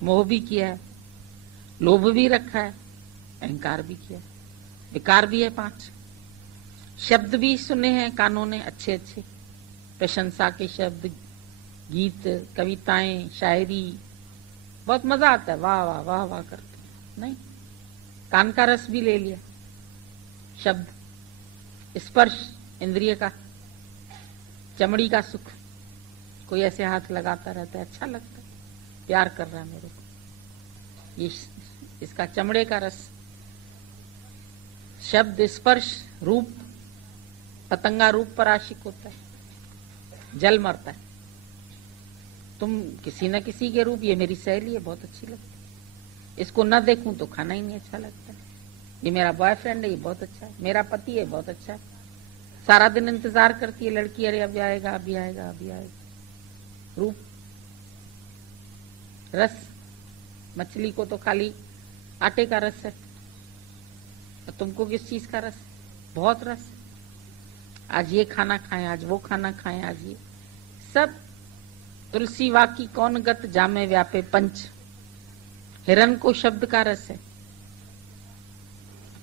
मोह भी किया है, लोभ भी रखा है, अहंकार भी किया है, विकार भी है 5। शब्द भी सुने हैं कानों ने अच्छे अच्छे, प्रशंसा के शब्द, गीत, कविताएं, शायरी, बहुत मजा आता है, वाह वाह वाह वाह करते हैं। नहीं, कान का रस भी ले लिया, शब्द, स्पर्श इंद्रिय का, चमड़ी का सुख, कोई ऐसे हाथ लगाता रहता है, अच्छा लगता है, प्यार कर रहा है मेरे को, ये इसका चमड़े का रस। शब्द, स्पर्श, रूप, पतंगा रूप पर आशिक होता है, जल मरता है। तुम किसी न किसी के रूप, ये मेरी सहेली है, बहुत अच्छी लगती है, इसको न देखूं तो खाना ही नहीं अच्छा लगता है, ये मेरा बॉयफ्रेंड है, ये बहुत अच्छा है, मेरा पति है, बहुत अच्छा है, सारा दिन इंतजार करती है लड़की, अरे अभी आएगा अभी आएगा अभी आएगा। रूप, रस, मछली को तो खाली आटे का रस है, और तुमको किस चीज का रस? बहुत रस। आज ये खाना खाएं, आज वो खाना खाएं, आज ये सब। तुलसी वाकी कौन गत जामे व्यापे पंच, हिरन को शब्द का रस है,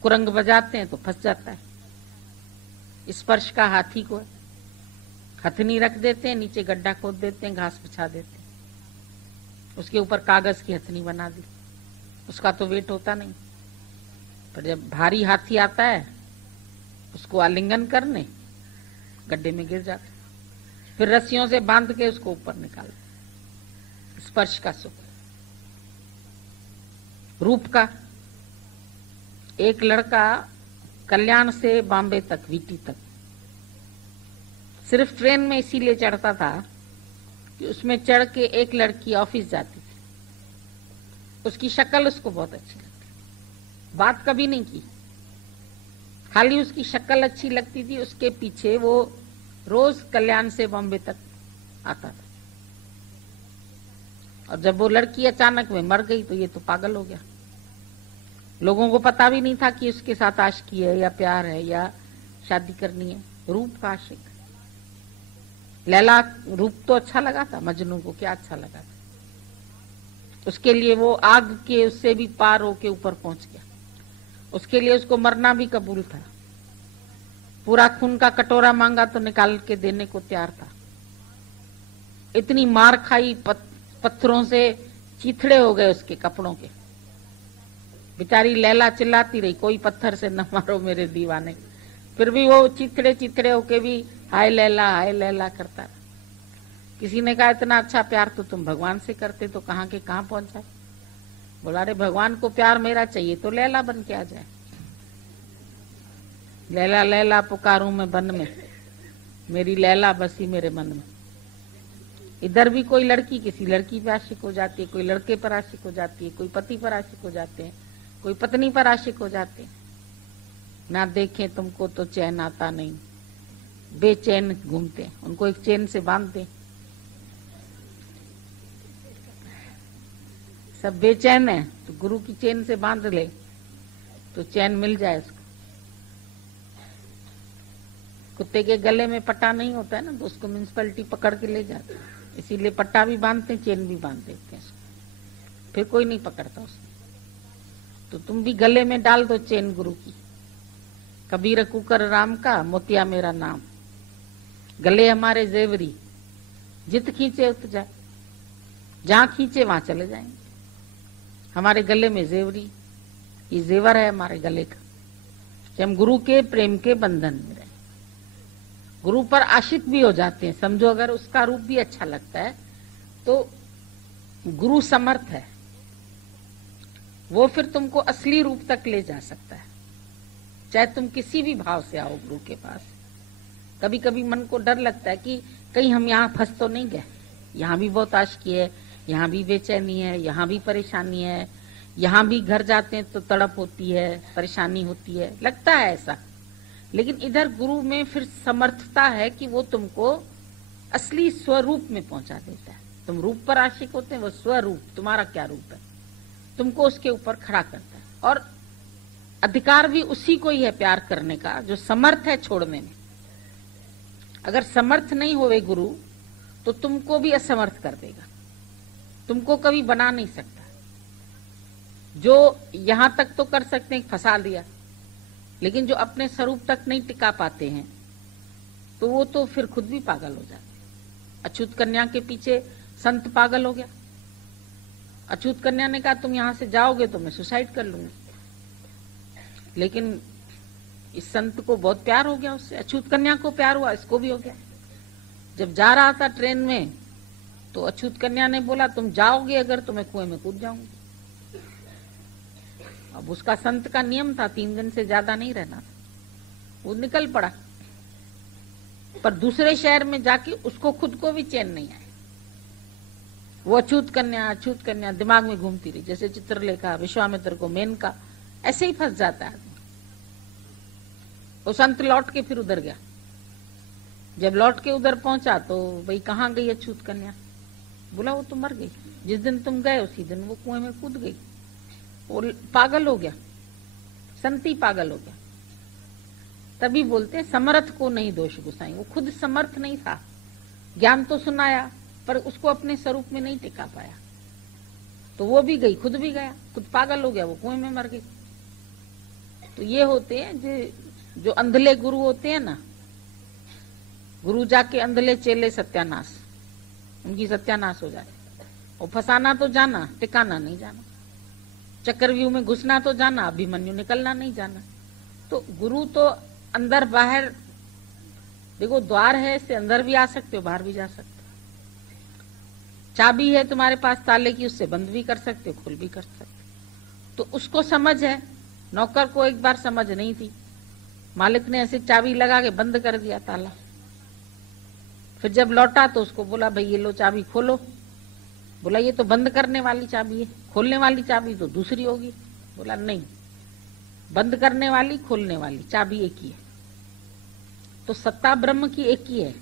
कुरंग बजाते हैं तो फंस जाता है। स्पर्श का हाथी को है, हथनी रख देते हैं, नीचे गड्ढा खोद देते हैं, घास बिछा देते हैं, उसके ऊपर कागज की हथनी बना दी, उसका तो वेट होता नहीं, पर जब भारी हाथी आता है उसको आलिंगन करने, गड्ढे में गिर जाता है, फिर रस्सियों से बांध के उसको ऊपर निकालते। स्पर्श का सुख। रूप का, एक लड़का कल्याण से बॉम्बे तक, वीटी तक, सिर्फ ट्रेन में इसीलिए चढ़ता था कि उसमें चढ़ के एक लड़की ऑफिस जाती थी, उसकी शक्ल उसको बहुत अच्छी लगती, बात कभी नहीं की, खाली उसकी शक्ल अच्छी लगती थी, उसके पीछे वो रोज कल्याण से बॉम्बे तक आता था। और जब वो लड़की अचानक में मर गई तो ये तो पागल हो गया, लोगों को पता भी नहीं था कि उसके साथ आशिकी है या प्यार है या शादी करनी है। रूप का आशिक। लैला, रूप तो अच्छा लगा था, मजनू को क्या अच्छा लगा था, उसके लिए वो आग के उससे भी पार होके ऊपर पहुंच गया, उसके लिए उसको मरना भी कबूल था, पूरा खून का कटोरा मांगा तो निकाल के देने को तैयार था। इतनी मार खाई, पत्थरों से चीथड़े हो गए उसके कपड़ों के, बेचारी लैला चिल्लाती रही, कोई पत्थर से न मारो मेरे दीवाने, फिर भी वो चिथड़े चिथड़े होके भी हाय लैला करता रहा। किसी ने कहा इतना अच्छा प्यार तो तुम भगवान से करते तो कहाँ के कहाँ पहुंच जाए। बोला अरे भगवान को प्यार मेरा चाहिए तो लैला बन के आ जाए। लैला लैला पुकारूं मैं बन में, मेरी लैला बसी मेरे मन में। इधर भी कोई लड़की किसी लड़की पे आशिक हो जाती है, कोई लड़के पर आशिक हो जाती है, कोई पति पर आशिक हो जाते हैं, कोई पत्नी पर आशिक हो जाते हैं। ना देखें तुमको तो चैन आता नहीं, बेचैन घूमते, उनको एक चैन से बांध दे। सब बेचैन है तो गुरु की चैन से बांध ले तो चैन मिल जाए उसको। कुत्ते के गले में पट्टा नहीं होता है ना, तो उसको म्युनिसिपैलिटी पकड़ के ले जाती है, इसीलिए पट्टा भी बांधते हैं, चेन भी बांध देते हैं, फिर कोई नहीं पकड़ता उसको। तो तुम भी गले में डाल दो चेन गुरु की। कबीर कुकर राम का, मोतिया मेरा नाम, गले हमारे जेवरी, जित खींचे उत जाए, जहां खींचे वहां चले जाएंगे। हमारे गले में जेवरी, ये जेवर है हमारे गले का, कि हम गुरु के प्रेम के बंधन में रहे, गुरु पर आशिक भी हो जाते हैं। समझो अगर उसका रूप भी अच्छा लगता है तो गुरु समर्थ है, वो फिर तुमको असली रूप तक ले जा सकता है, चाहे तुम किसी भी भाव से आओ गुरु के पास। कभी कभी मन को डर लगता है कि कहीं हम यहाँ फंस तो नहीं गए, यहाँ भी बहुत आशिकी है, यहाँ भी बेचैनी है, यहाँ भी परेशानी है, यहाँ भी घर जाते हैं तो तड़प होती है, परेशानी होती है, लगता है ऐसा। लेकिन इधर गुरु में फिर समर्थता है कि वो तुमको असली स्वरूप में पहुंचा देता है। तुम रूप पर आशिक होते हैं, वो स्वरूप तुम्हारा क्या रूप है, तुमको उसके ऊपर खड़ा करता है। और अधिकार भी उसी को ही है प्यार करने का जो समर्थ है छोड़ने में। अगर समर्थ नहीं होवे गुरु तो तुमको भी असमर्थ कर देगा, तुमको कभी बना नहीं सकता। जो यहां तक तो कर सकते हैं, फंसा दिया, लेकिन जो अपने स्वरूप तक नहीं टिका पाते हैं तो वो तो फिर खुद भी पागल हो जाते। अछूत कन्या के पीछे संत पागल हो गया। अछूत कन्या ने कहा तुम यहां से जाओगे तो मैं सुसाइड कर लूंगी, लेकिन इस संत को बहुत प्यार हो गया उससे। अछूत कन्या को प्यार हुआ, इसको भी हो गया। जब जा रहा था ट्रेन में तो अछूत कन्या ने बोला तुम जाओगे अगर तो मैं कुएं में कूद जाऊंगी। अब उसका संत का नियम था 3 दिन से ज्यादा नहीं रहना था, वो निकल पड़ा। पर दूसरे शहर में जाके उसको खुद को भी चैन नहीं आया। वो अछूत कन्या दिमाग में घूमती रही, जैसे चित्रलेखा विश्वामित्र को मेनका, ऐसे ही फंस जाता है। वो संत लौट के फिर उधर गया। जब लौट के उधर पहुंचा तो भाई कहाँ गई अछूत कन्या? बोला वो तो मर गई, जिस दिन तुम गए उसी दिन वो कुएं में कूद गई। वो पागल हो गया, संती पागल हो गया। तभी बोलते हैं समर्थ को नहीं दोष गुसाई। वो खुद समर्थ नहीं था, ज्ञान तो सुनाया पर उसको अपने स्वरूप में नहीं टिका पाया, तो वो भी गई, खुद भी गया, खुद पागल हो गया, वो कुएं में मर गई। तो ये होते हैं जो अंधले गुरु होते हैं ना, गुरु जाके अंधले चेले सत्यानाश, उनकी सत्यानाश हो जाए। और फंसाना तो जाना, टिकाना नहीं जाना। चक्रव्यूह में घुसना तो जाना, अभिमन्यु निकलना नहीं जाना। तो गुरु तो अंदर बाहर, देखो द्वार है, इससे अंदर भी आ सकते हो, बाहर भी जा सकते हो। चाबी है तुम्हारे पास ताले की, उससे बंद भी कर सकते हो, खोल भी कर सकते हो। तो उसको समझ है। नौकर को एक बार समझ नहीं थी, मालिक ने ऐसे चाबी लगा के बंद कर दिया ताला। फिर जब लौटा तो उसको बोला भाई ये लो चाबी खोलो। बोला ये तो बंद करने वाली चाबी है, खोलने वाली चाबी तो दूसरी होगी। बोला नहीं, बंद करने वाली खोलने वाली चाबी एक ही है। तो सत्ता ब्रह्म की एक ही है।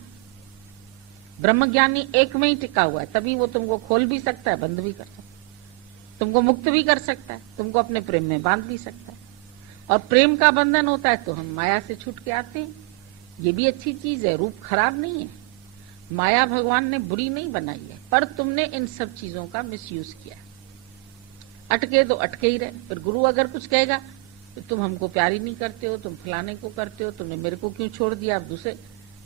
ब्रह्मज्ञानी एक में ही टिका हुआ है, तभी वो तुमको खोल भी सकता है, बंद भी कर सकता है, तुमको मुक्त भी कर सकता है, तुमको अपने प्रेम में बांध भी सकता है। और प्रेम का बंधन होता है तो हम माया से छूट के आते हैं। ये भी अच्छी चीज है, रूप खराब नहीं है। माया भगवान ने बुरी नहीं बनाई है, पर तुमने इन सब चीजों का मिसयूज किया। अटके तो अटके ही रहे। फिर गुरु अगर कुछ कहेगा तो तुम हमको प्यार ही नहीं करते हो, तुम फलाने को करते हो, तुमने मेरे को क्यों छोड़ दिया, अब दूसरे।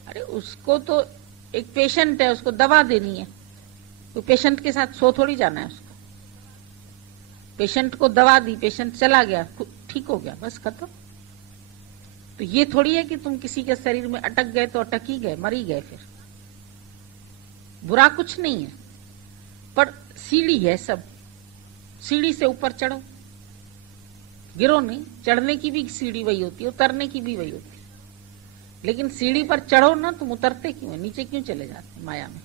अरे उसको तो एक पेशेंट है, उसको दवा देनी है, तो पेशेंट के साथ सो थोड़ी जाना है उसको। पेशेंट को दवा दी, पेशेंट चला गया, ठीक हो गया, बस खत्म। तो ये थोड़ी है कि तुम किसी के शरीर में अटक गए तो अटक ही गए, मर ही गए। फिर बुरा कुछ नहीं है, पर सीढ़ी है सब, सीढ़ी से ऊपर चढ़ो, गिरो नहीं। चढ़ने की भी सीढ़ी वही होती है, उतरने की भी वही होती है। लेकिन सीढ़ी पर चढ़ो ना, तुम उतरते क्यों है, नीचे क्यों चले जाते माया में?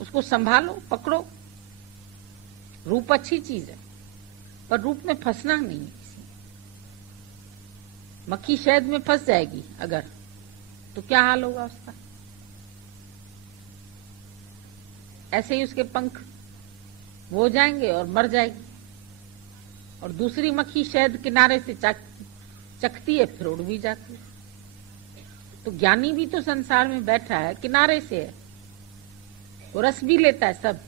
उसको संभालो, पकड़ो। रूप अच्छी चीज है, पर रूप में फंसना नहीं है किसी में। मक्खी शहद में फंस जाएगी अगर, तो क्या हाल होगा उसका? ऐसे ही उसके पंख वो हो जाएंगे और मर जाएगी। और दूसरी मक्खी शहद किनारे से चखती है, फिर उड़ भी जाती है। तो ज्ञानी भी तो संसार में बैठा है, किनारे से है, वो रस भी लेता है सब,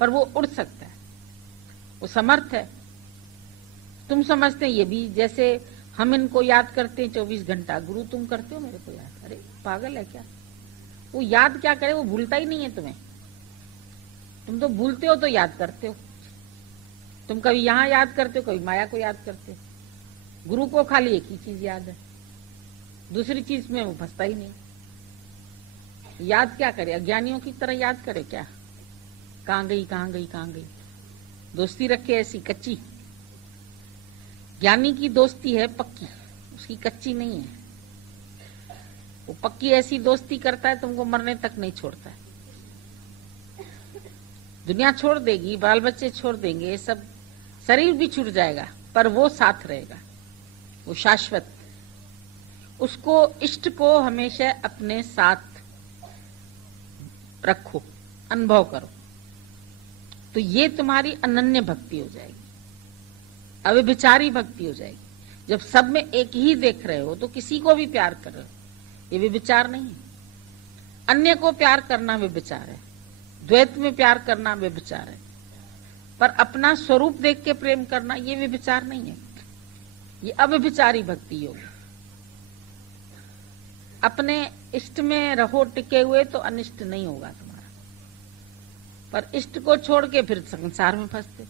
पर वो उड़ सकता है, वो समर्थ है। तुम समझते हैं ये भी, जैसे हम इनको याद करते हैं 24 घंटा, गुरु तुम करते हो मेरे को याद? अरे पागल है क्या? वो याद क्या करे, वो भूलता ही नहीं है तुम्हें। तुम तो भूलते हो तो याद करते हो। तुम कभी यहां याद करते हो, कभी माया को याद करते हो। गुरु को खाली एक ही चीज याद है, दूसरी चीज में वो फंसता ही नहीं। याद क्या करे, अज्ञानियों की तरह याद करे क्या? कहां गई कहां गई कहां गई, दोस्ती रखे ऐसी कच्ची। ज्ञानी की दोस्ती है पक्की, उसकी कच्ची नहीं है। वो पक्की ऐसी दोस्ती करता है, तुमको मरने तक नहीं छोड़ता है। दुनिया छोड़ देगी, बाल बच्चे छोड़ देंगे, सब शरीर भी छूट जाएगा, पर वो साथ रहेगा, वो शाश्वत। उसको, इष्ट को हमेशा अपने साथ रखो, अनुभव करो, तो ये तुम्हारी अनन्य भक्ति हो जाएगी, अव्यभिचारी भक्ति हो जाएगी। जब सब में एक ही देख रहे हो तो किसी को भी प्यार कर रहे हो, ये व्यभिचार नहीं है। अन्य को प्यार करना व्यभिचार है, द्वैत में प्यार करना व्यभिचार है। पर अपना स्वरूप देख के प्रेम करना ये व्यभिचार नहीं है, ये अव्यभिचारी भक्ति योग है। अपने इष्ट में रहो टिके हुए तो अनिष्ट नहीं होगा तुम्हारा, पर इष्ट को छोड़ के फिर संसार में फंसते,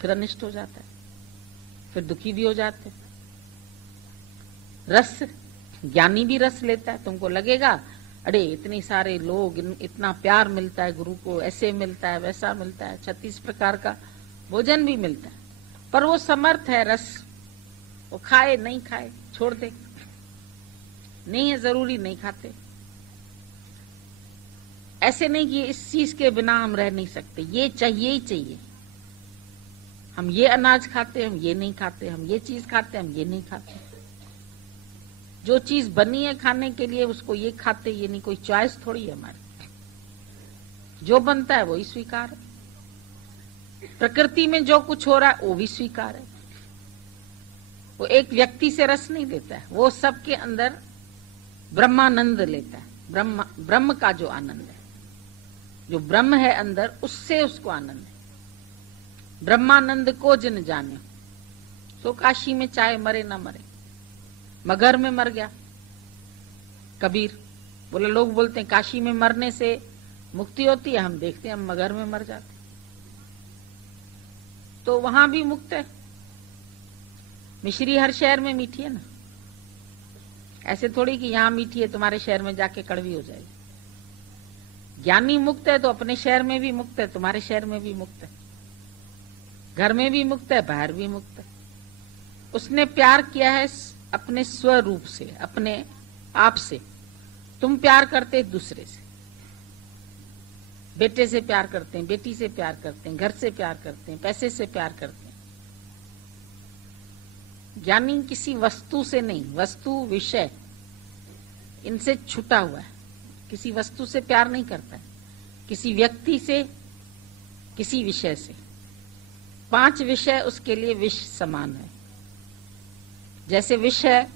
फिर अनिष्ट हो जाता है, फिर दुखी भी हो जाते। रस, ज्ञानी भी रस लेता है। तुमको लगेगा अरे इतने सारे लोग, इतना प्यार मिलता है गुरु को, ऐसे मिलता है वैसा मिलता है, 36 प्रकार का भोजन भी मिलता है, पर वो समर्थ है रस, वो खाए नहीं खाए छोड़ दे, नहीं है जरूरी नहीं खाते। ऐसे नहीं कि इस चीज के बिना हम रह नहीं सकते, ये चाहिए ही चाहिए। हम ये अनाज खाते, हम ये नहीं खाते, हम ये चीज खाते, हम ये नहीं खाते। जो चीज बनी है खाने के लिए उसको ये खाते, ये नहीं, कोई चॉइस थोड़ी है हमारी। जो बनता है वही स्वीकार है। प्रकृति में जो कुछ हो रहा है वो भी स्वीकार है। वो एक व्यक्ति से रस नहीं लेता है, वो सबके अंदर ब्रह्मानंद लेता है। ब्रह्म का जो आनंद है, जो ब्रह्म है अंदर, उससे उसको आनंद है। ब्रह्मानंद को जिन जाने, सो काशी में चाहे मरे ना मरे। मगर में मर गया कबीर, बोले लोग बोलते हैं काशी में मरने से मुक्ति होती है, हम देखते हैं हम मगर में मर जाते, तो वहां भी मुक्त है। मिश्री हर शहर में मीठी है ना, ऐसे थोड़ी कि यहां मीठी है तुम्हारे शहर में जाके कड़वी हो जाएगी। ज्ञानी मुक्त है तो अपने शहर में भी मुक्त है, तुम्हारे शहर में भी मुक्त है, घर में भी मुक्त है, बाहर भी मुक्त है। उसने प्यार किया है अपने स्वरूप से, अपने आप से। तुम प्यार करते दूसरे से, बेटे से प्यार करते हैं, बेटी से प्यार करते हैं, घर से प्यार करते हैं, पैसे से प्यार करते हैं। ज्ञानी किसी वस्तु से नहीं, वस्तु विषय इनसे छूटा हुआ है, किसी वस्तु से प्यार नहीं करता है, किसी व्यक्ति से, किसी विषय से। 5 विषय उसके लिए विष समान है। जैसे विष है,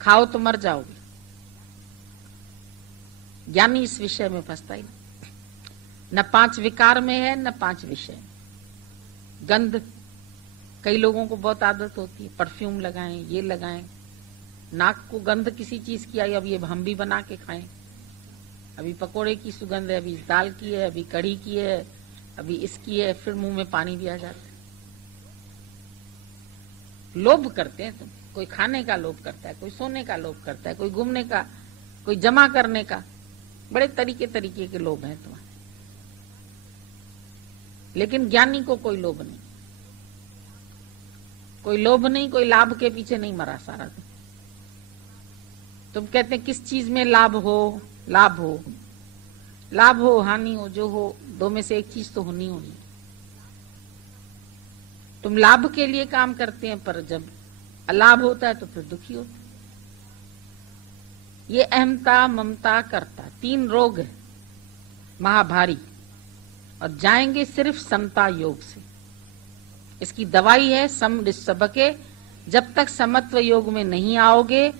खाओ तो मर जाओगे, ज्ञानी इस विषय में फंसता ही नहीं। न 5 विकार में है, न 5 विषय। गंध, कई लोगों को बहुत आदत होती है, परफ्यूम लगाएं, ये लगाएं, नाक को गंध किसी चीज की आई, अब ये हम भी बना के खाएं। अभी पकोड़े की सुगंध है, अभी दाल की है, अभी कढ़ी की है, अभी इसकी है, फिर मुंह में पानी भी आ जाता है। लोभ करते हैं तुम, कोई खाने का लोभ करता है, कोई सोने का लोभ करता है, कोई घूमने का, कोई जमा करने का, बड़े तरीके तरीके के लोभ हैं तुम्हारे। लेकिन ज्ञानी को कोई लोभ नहीं, कोई लोभ नहीं, कोई लाभ के पीछे नहीं मरा सारा दिन। तुम कहते हैं किस चीज में लाभ हो, लाभ हो, लाभ हो हानि हो, जो हो, 2 में से एक चीज तो होनी होनी। तुम लाभ के लिए काम करते हैं, पर जब अलाभ होता है तो फिर दुखी होते। ये अहमता, ममता, कर्ता, 3 रोग है महाभारी, और जाएंगे सिर्फ समता योग से। इसकी दवाई है सम सबके। जब तक समत्व योग में नहीं आओगे,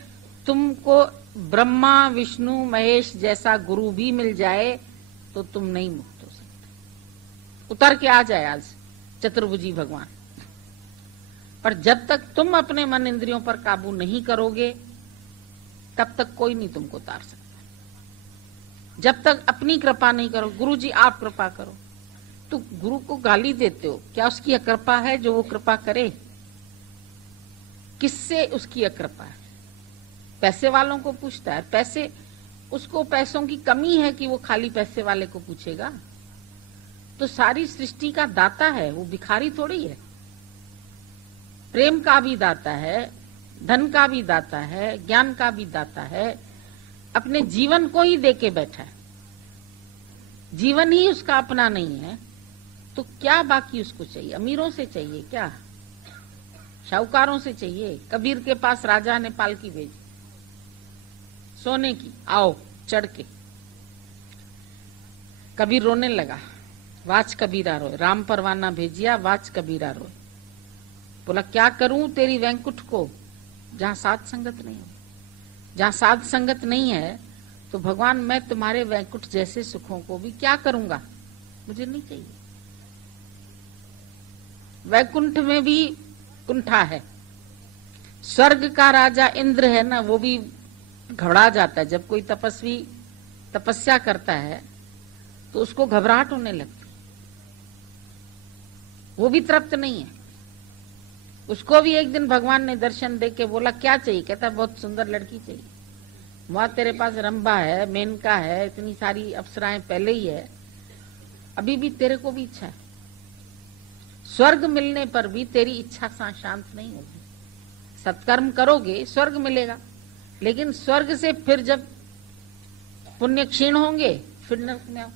तुमको ब्रह्मा विष्णु महेश जैसा गुरु भी मिल जाए तो तुम नहीं मुक्त हो सकते। उतर के आ जाए आज चतुर्भुजी भगवान। पर जब तक तुम अपने मन इंद्रियों पर काबू नहीं करोगे, तब तक कोई नहीं तुमको उतार सकता। जब तक अपनी कृपा नहीं करो, गुरु जी आप कृपा करो, तो गुरु को गाली देते हो, क्या उसकी अकृपा है जो वो कृपा करे? किससे उसकी अकृपा है? पैसे वालों को पूछता है, पैसे, उसको पैसों की कमी है कि वो खाली पैसे वाले को पूछेगा? तो सारी सृष्टि का दाता है, वो भिखारी थोड़ी है। प्रेम का भी दाता है, धन का भी दाता है, ज्ञान का भी दाता है, अपने जीवन को ही देके बैठा है। जीवन ही उसका अपना नहीं है तो क्या बाकी उसको चाहिए? अमीरों से चाहिए क्या? शाहूकारों से चाहिए? कबीर के पास राजा ने पालकी भेजी सोने की, आओ चढ़ के। कबीर रोने लगा, वाच कबीरा रोए। राम परवाना भेजिया, वाच कबीरा रोए। बोला क्या करूं तेरी वैंकुट को, जहां साध संगत नहीं है। जहां साध संगत नहीं है तो भगवान मैं तुम्हारे वैंकुट जैसे सुखों को भी क्या करूंगा, मुझे नहीं चाहिए। वैकुंठ में भी कुंठा है। स्वर्ग का राजा इंद्र है ना, वो भी घबरा जाता है जब कोई तपस्वी तपस्या करता है तो उसको घबराहट होने लगती। वो भी तृप्त नहीं है। उसको भी एक दिन भगवान ने दर्शन दे के बोला क्या चाहिए? कहता बहुत सुंदर लड़की चाहिए। वहां तेरे पास रंभा है, मेनका है, इतनी सारी अप्सराएं पहले ही है, अभी भी तेरे को भी इच्छा है। स्वर्ग मिलने पर भी तेरी इच्छा शांत नहीं होगी। सत्कर्म करोगे स्वर्ग मिलेगा, लेकिन स्वर्ग से फिर जब पुण्य क्षीण होंगे फिर नरक में आओ,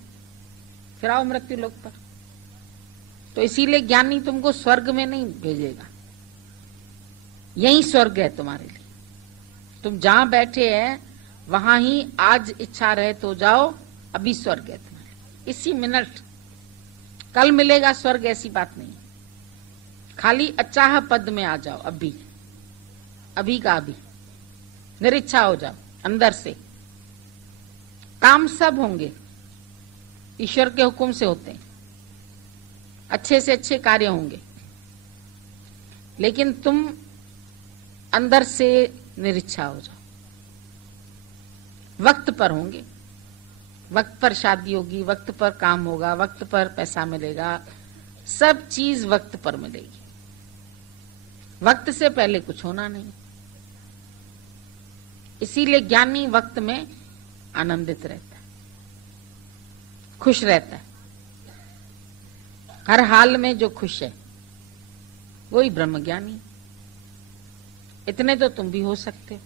फिर आओ मृत्यु लोक पर। तो इसीलिए ज्ञानी तुमको स्वर्ग में नहीं भेजेगा, यही स्वर्ग है तुम्हारे लिए। तुम जहां बैठे हैं वहां ही आज इच्छा रहे तो जाओ, अभी स्वर्ग है तुम्हारे, इसी मिनट। कल मिलेगा स्वर्ग ऐसी बात नहीं। खाली अचाह पद में आ जाओ, अभी अभी का अभी निरिच्छा हो जाओ अंदर से। काम सब होंगे ईश्वर के हुक्म से होते हैं, अच्छे से अच्छे कार्य होंगे, लेकिन तुम अंदर से निरिच्छा हो जाओ। वक्त पर होंगे, वक्त पर शादी होगी, वक्त पर काम होगा, वक्त पर पैसा मिलेगा, सब चीज वक्त पर मिलेगी। वक्त से पहले कुछ होना नहीं। इसीलिए ज्ञानी वक्त में आनंदित रहता है, खुश रहता है। हर हाल में जो खुश है वही ब्रह्मज्ञानी। इतने तो तुम भी हो सकते हो।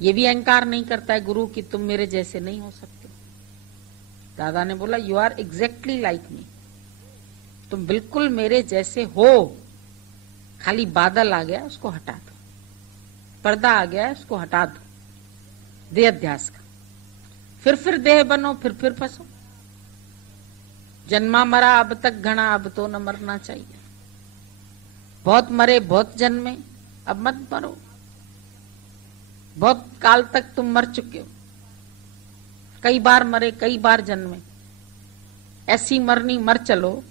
ये भी अहंकार नहीं करता है गुरु कि तुम मेरे जैसे नहीं हो सकते। दादा ने बोला you are exactly like me, तुम बिल्कुल मेरे जैसे हो। खाली बादल आ गया उसको हटा दो, पर्दा आ गया उसको हटा दो देह अध्यास का, फिर देह बनो, फिर फंसो। जन्मा मरा अब तक घना, अब तो न मरना चाहिए। बहुत मरे बहुत जन्मे, अब मत मरो। बहुत काल तक तुम मर चुके हो, कई बार मरे, कई बार जन्मे। ऐसी मरनी मर चलो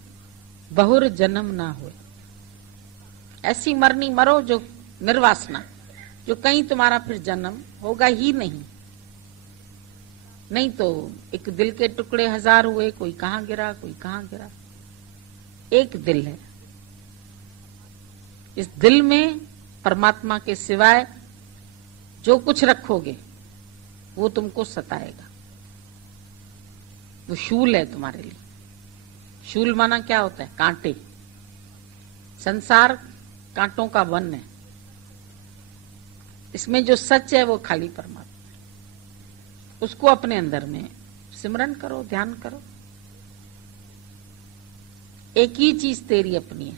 बहुर जन्म ना हो। ऐसी मरनी मरो जो निर्वासना, जो कहीं तुम्हारा फिर जन्म होगा ही नहीं। नहीं तो एक दिल के टुकड़े हजार हुए, कोई कहां गिरा कोई कहां गिरा। एक दिल है, इस दिल में परमात्मा के सिवाय जो कुछ रखोगे वो तुमको सताएगा। वो शूल है तुम्हारे लिए। शूल माना क्या होता है? कांटे। संसार कांटों का वन है, इसमें जो सच है वो खाली परमात्मा है। उसको अपने अंदर में सिमरन करो, ध्यान करो। एक ही चीज तेरी अपनी है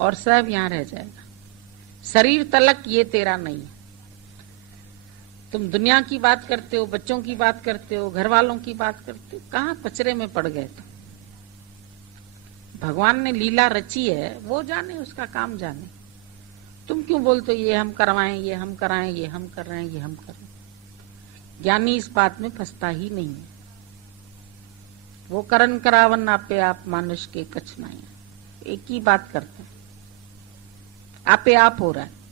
और सब यहां रह जाएगा। शरीर तलक ये तेरा नहीं है। तुम दुनिया की बात करते हो, बच्चों की बात करते हो, घर वालों की बात करते हो, कहां पचरे में पड़ गए तुम। भगवान ने लीला रची है, वो जाने, उसका काम जाने। तुम क्यों बोलते हो ये हम करवाएं, ये हम कराएं, ये हम कर रहे हैं, ये हम कर रहे हैं। ज्ञानी इस बात में फंसता ही नहीं है। वो करन करावन आपे आप मानुष के कछ नहीं है। एक ही बात करते हैं, आपे आप हो रहा है।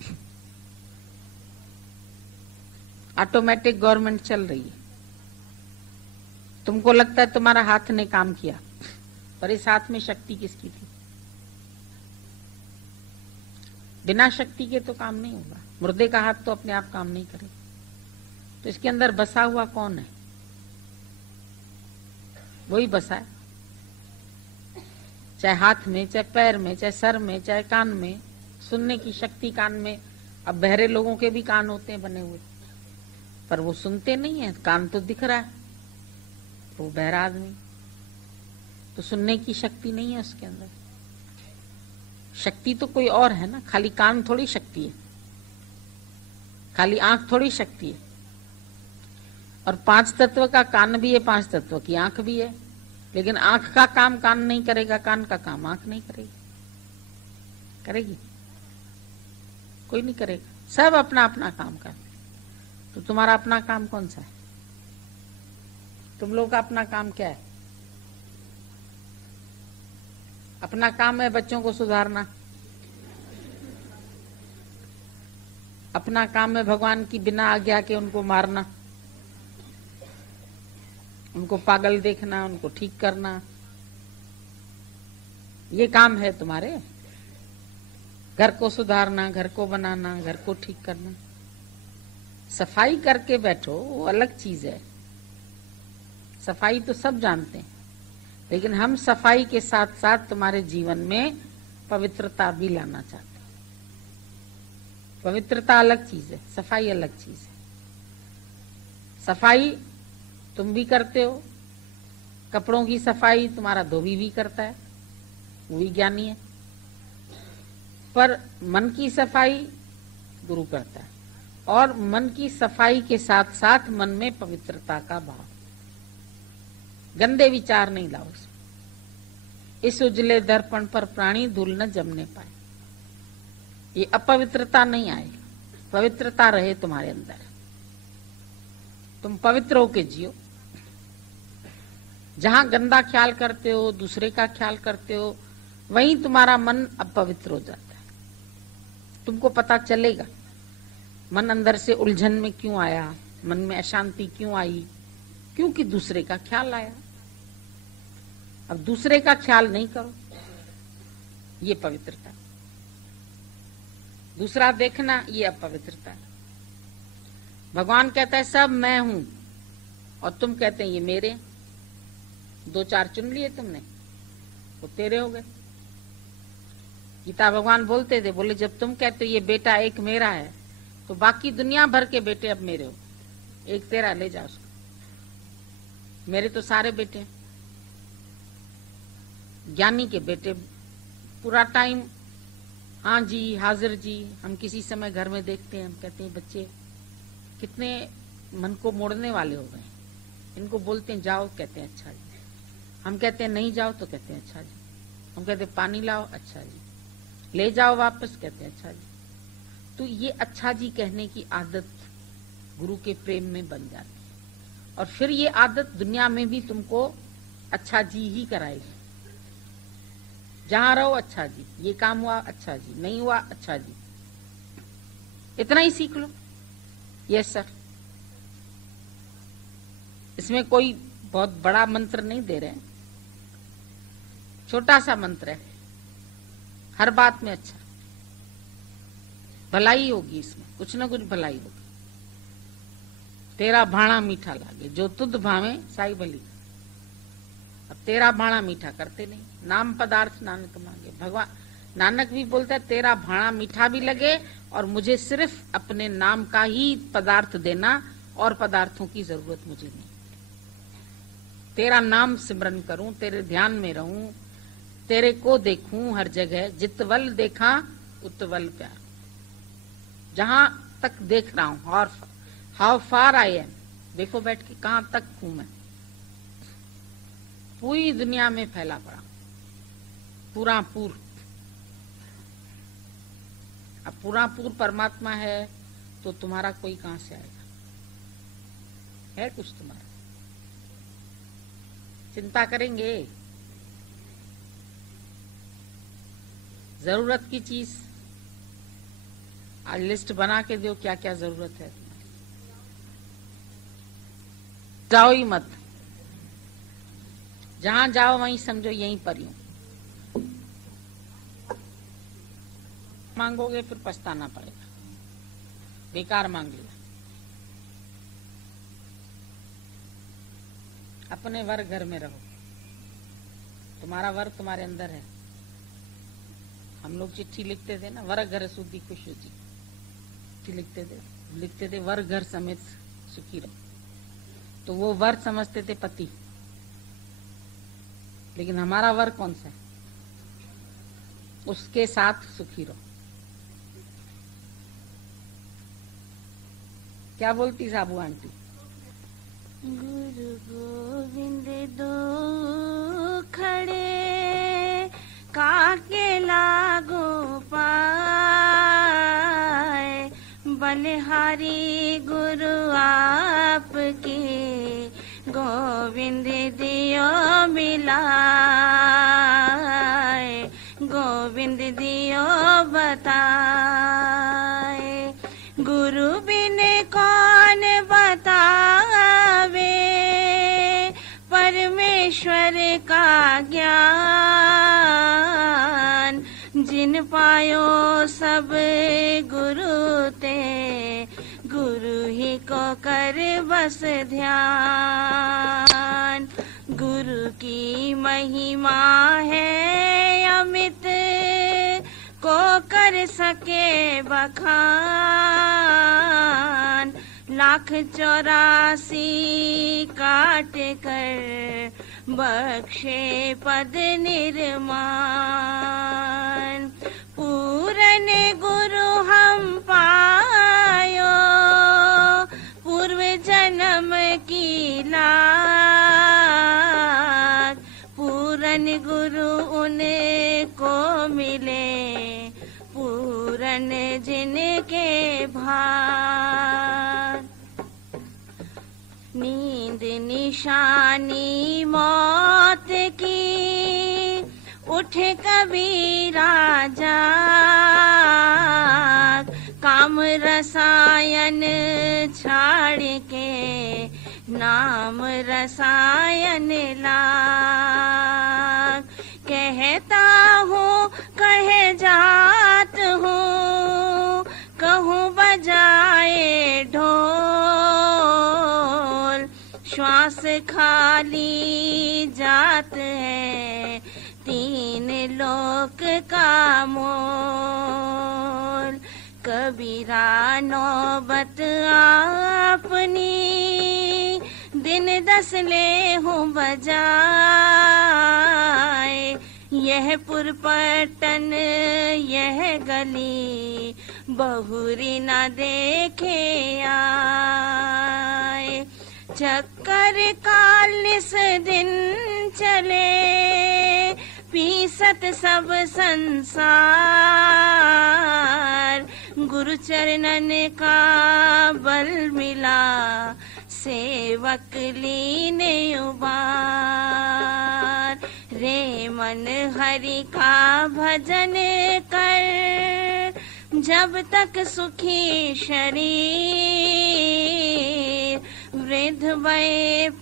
ऑटोमेटिक गवर्नमेंट चल रही है। तुमको लगता है तुम्हारा हाथ ने काम किया, पर इस हाथ में शक्ति किसकी थी? बिना शक्ति के तो काम नहीं होगा। मुर्दे का हाथ तो अपने आप काम नहीं करेगा। तो इसके अंदर बसा हुआ कौन है? वही बसा है, चाहे हाथ में, चाहे पैर में, चाहे सर में, चाहे कान में। सुनने की शक्ति कान में। अब बहरे लोगों के भी कान होते हैं बने हुए, पर वो सुनते नहीं है। कान तो दिख रहा है, वो बहरा आदमी, तो सुनने की शक्ति नहीं है उसके अंदर। शक्ति तो कोई और है ना। खाली कान थोड़ी शक्ति है, खाली आंख थोड़ी शक्ति है। और 5 तत्व का कान भी है, 5 तत्व की आंख भी है। लेकिन आंख का काम कान नहीं करेगा, कान का काम आंख नहीं करेगी। करेगी? कोई नहीं करेगा। सब अपना अपना काम करते। तो तुम्हारा अपना काम कौन सा है? तुम लोग का अपना काम क्या है? अपना काम है बच्चों को सुधारना, अपना काम है भगवान की बिना आज्ञा के उनको मारना, उनको पागल देखना, उनको ठीक करना, ये काम है तुम्हारे। घर को सुधारना, घर को बनाना, घर को ठीक करना। सफाई करके बैठो वो अलग चीज है, सफाई तो सब जानते हैं, लेकिन हम सफाई के साथ साथ तुम्हारे जीवन में पवित्रता भी लाना चाहते हैं। पवित्रता अलग चीज है, सफाई अलग चीज है। सफाई तुम भी करते हो, कपड़ों की सफाई तुम्हारा धोबी भी करता है, वो भी ज्ञानी है। पर मन की सफाई गुरु करता है, और मन की सफाई के साथ साथ मन में पवित्रता का भाव। गंदे विचार नहीं लाओ इसमें। इस उजले दर्पण पर प्राणी धूल न जमने पाए, ये अपवित्रता नहीं आएगी, पवित्रता रहे तुम्हारे अंदर। तुम पवित्र होके जियो। जहां गंदा ख्याल करते हो, दूसरे का ख्याल करते हो, वहीं तुम्हारा मन अपवित्र हो जाता है। तुमको पता चलेगा मन अंदर से उलझन में क्यों आया, मन में अशांति क्यों आई, क्योंकि दूसरे का ख्याल आया। अब दूसरे का ख्याल नहीं करो, ये पवित्रता। दूसरा देखना, ये अपवित्रता है। भगवान कहता है सब मैं हूं, और तुम कहते हैं ये मेरे। दो चार चुन लिए तुमने, वो तेरे हो गए। गीता भगवान बोलते थे, बोले जब तुम कहते हो ये बेटा एक मेरा है, तो बाकी दुनिया भर के बेटे अब मेरे हो, एक तेरा ले जाओ उसको। मेरे तो सारे बेटे हैं। ज्ञानी के बेटे पूरा टाइम हाँ जी हाजिर जी। हम किसी समय घर में देखते हैं, हम कहते हैं बच्चे कितने मन को मोड़ने वाले हो गए, इनको बोलते हैं जाओ, कहते हैं अच्छा जी। हम कहते हैं नहीं जाओ, तो कहते हैं अच्छा जी। हम कहते हैं पानी लाओ, अच्छा जी। ले जाओ वापस, कहते हैं अच्छा जी। तो ये अच्छा जी कहने की आदत गुरु के प्रेम में बन जाती है, और फिर ये आदत दुनिया में भी तुमको अच्छा जी ही कराएगी। जहां रहो अच्छा जी, ये काम हुआ अच्छा जी, नहीं हुआ अच्छा जी, इतना ही सीख लो। Yes sir. इसमें कोई बहुत बड़ा मंत्र नहीं दे रहे हैं, छोटा सा मंत्र है। हर बात में अच्छा, भलाई होगी, इसमें कुछ ना कुछ भलाई होगी। तेरा भाणा मीठा लागे, जो तुध भावे साई भली। अब तेरा भाणा मीठा करते नहीं, नाम पदार्थ नानक मांगे। भगवान नानक भी बोलता है तेरा भाणा मीठा भी लगे, और मुझे सिर्फ अपने नाम का ही पदार्थ देना, और पदार्थों की जरूरत मुझे नहीं। तेरा नाम सिमरन करूं, तेरे ध्यान में रहूं, तेरे को देखूं हर जगह। जितवल देखा उतवल प्यार। जहां तक देख रहा हूं, हाउ फार आई एम, देखो बैठ के कहां तक हूं मैं। पूरी दुनिया में फैला पड़ा, पूरा पूर। अब पूरा पूर परमात्मा है, तो तुम्हारा कोई कहां से आएगा? है कुछ तुम्हारा? चिंता करेंगे जरूरत की चीज। आज लिस्ट बना के दो क्या क्या जरूरत है। जाओ ही मत, जहां जाओ वहीं समझो यहीं पर ही हूं। मांगोगे फिर पछताना पड़ेगा, बेकार मांग लिया। अपने वर घर में रहो, तुम्हारा वर तुम्हारे अंदर है। हम लोग चिट्ठी लिखते थे ना, वर घर सुधी खुश जी, चिट्ठी लिखते थे वर घर समेत सुखी रहो। तो वो वर समझते थे पति, लेकिन हमारा वर कौन सा है? उसके साथ सुखी रहो। क्या बोलती साबू आंटी? गुरु गोविंद दो खड़े काके लागो पाए, बलिहारी गुरु आपके गोविंद दियो मिलाए। पायो सब गुरु ते, गुरु ही को कर बस ध्यान। गुरु की महिमा है अमित, को कर सके बखान। 1,84,000 काट कर बख्शे पद निर्माण। पूरन गुरु हम पायो, पूर्व जन्म की लाग। पूरन गुरु उनको मिले, पूरन जिनके भाग। नींद निशानी मौत की, उठ कबीरा जाग। काम रसायन छाड़ के, नाम रसायन लाग। कहता हूँ कहे जात हूँ, कहूँ बजाए ढोल। श्वास खाली जात है, 3 लोक का मोल। कबीरा नौबत आपनी, दिन 10 ले हूँ बजाए। यह पुरपटन यह गली, बहुरी न देखे आए। चक्कर 41 दिन चले, पीसत सब संसार। गुरु चरणन का बल मिला, सेवक लीने उबार। रे मन हरि का भजन कर, जब तक सुखी शरीर। वृद्ध भय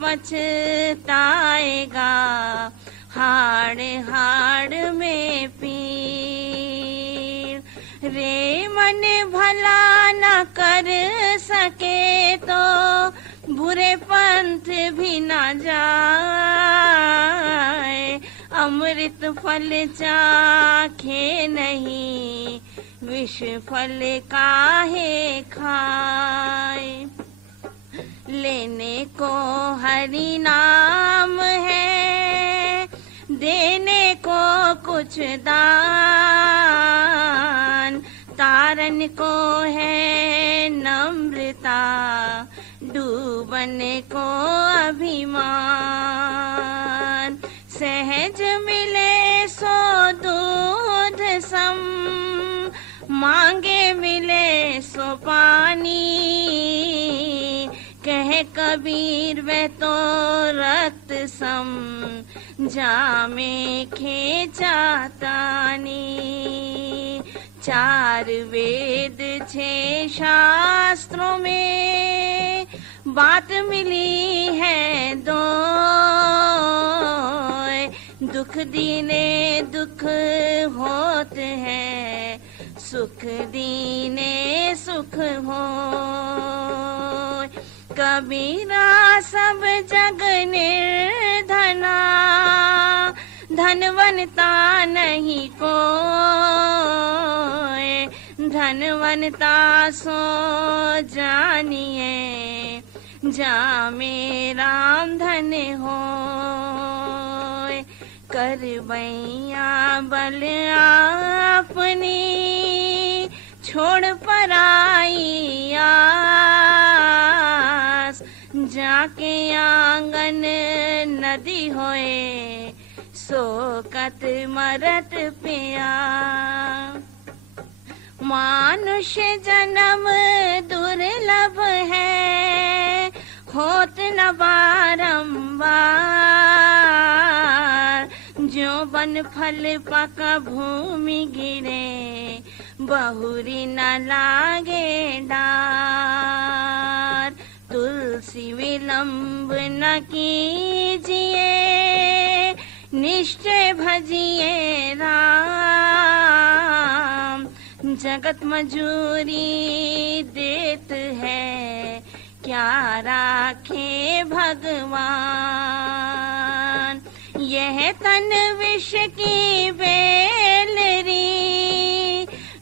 पछताएगा, हाड़ हाड़ में पीर। रे मन भला न कर सके तो, बुरे पंथ भी न जाए। अमृत फल चाखे नहीं, विष फल काहे खाए। लेने को हरि नाम है, देने को कुछ दान। तारन को है नम्रता, डूबन को अभिमान। सहज मिले सो दूध सम, मांगे मिले सो पानी। कहे कबीर वे तो रक्त सम, जामे खींचा तानी। 4 वेद 6 शास्त्रों में, बात मिली है 2। दुख दीने दुख होते हैं, सुख दीने सुख हो। कबीरा सब जग निर्धना, धनवनता नहीं कोई। धनवनता सो जानिए, जा में राम धन हो। कर बैया बल अपनी, छोड़ पराई आस। जाके आंगन नदी होए, सोकत मरत पिया। मानुष्य जन्म दुर्लभ है, होत न बारंबार। जो बन फल पका भूमि गिरे, बहुरी न लागे डार। तुलसी विलंब न कीजिए, निश्चय भजिए राम। जगत मजूरी देत है, क्या राखे भगवान। यह तन विष की बेलरी,